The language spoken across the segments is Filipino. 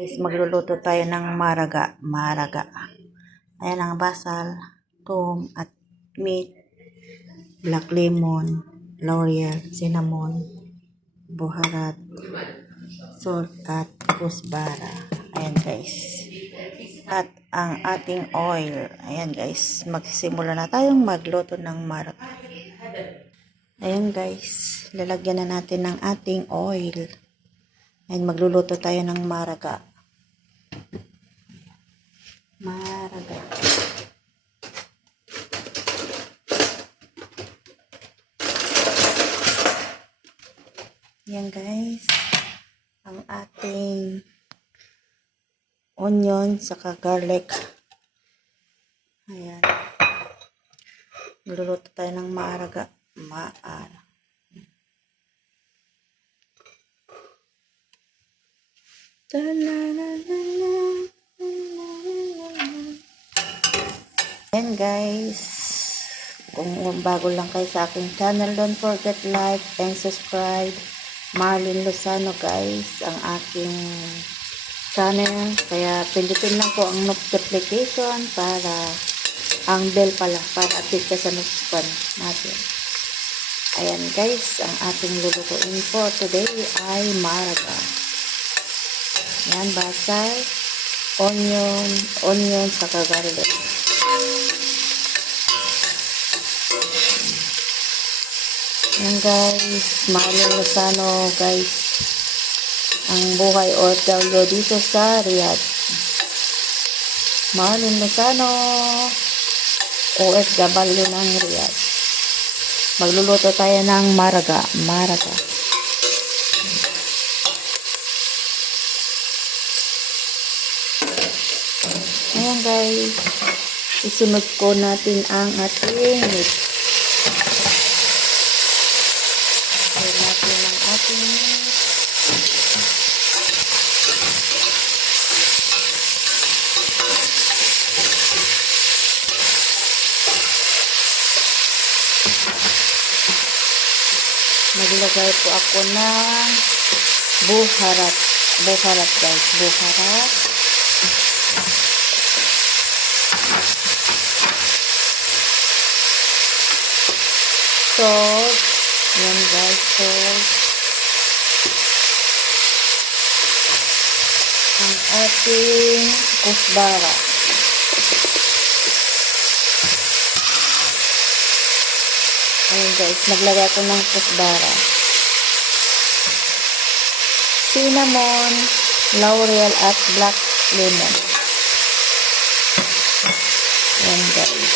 Guys, magluluto tayo ng maraga. Ayan ang basal, tom, at meat, black lemon, laurel, cinnamon, buharat, salt, at kusbara. Ayan guys. At ang ating oil. Ayan guys, magsisimula na tayong magluto ng maraga. Ayan guys, lalagyan na natin ng ating oil. Ayan, magluluto tayo ng maraga. Yan guys, ang ating onion saka garlic. Ayan. Magluluto tayo ng maraga. Ayan guys, kung bago lang kayo sa aking channel, don't forget like and subscribe. Marlene Lozano guys, ang aking channel. Kaya pindutin lang po ang notification para ang bell pala, para update ka sa notification natin. Ayan guys, ang ating lulutuin for today ay maraga. Yan, basal, onion saka garlic. Yan guys, Marlene Lozano guys, ang buhay OFW dito sa Riyadh. Marlene Lozano, OFW ng Riyadh. Magluluto tayo ng maraga. Ayan guys, isunod ko natin ang ating meat. Ayan natin ang ating meat. Maglagay po ako ng buharat guys, buharat. Salt. Yan guys, salt. Ang ating kusbara. Ayan guys, naglagay ko ng kusbara. Cinnamon, laurel, at black lemon. Ayan guys.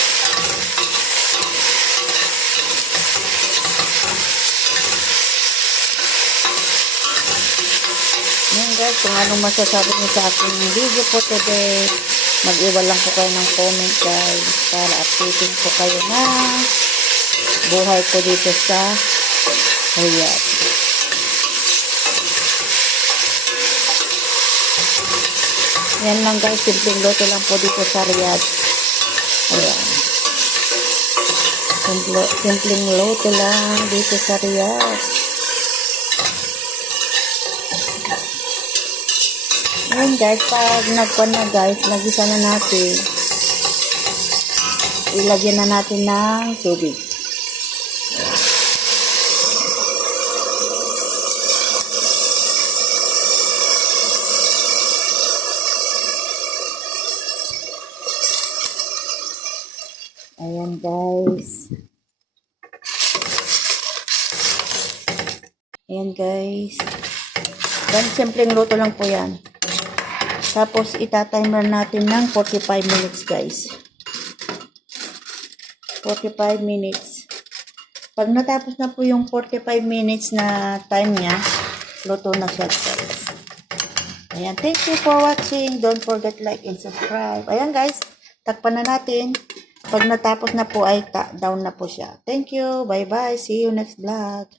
Ayan guys, kung anong masasabi niyo sa aking video po today, mag-iwan lang po kayo ng comment guys, para updating po kayo na buhay ko dito sa Riyadh. Yan lang guys, simpleng luto lang po dito sa Riyadh. Ayan. Simpleng luto lang dito sa Riyadh. Ayan guys, pag nagpan na guys, nagisa na natin. Ilagyan na natin ng tubig. Ayan guys. Ayan guys. Dan simpleng luto lang po yan. Tapos itatimer natin ng 45 minutes guys. 45 minutes. Pag natapos na po yung 45 minutes na time niya, luto na siya guys. Ayan. Thank you for watching. Don't forget like and subscribe. Ayan guys. Takpan na natin. Pag natapos na po ay down na po siya. Thank you. Bye bye. See you next vlog.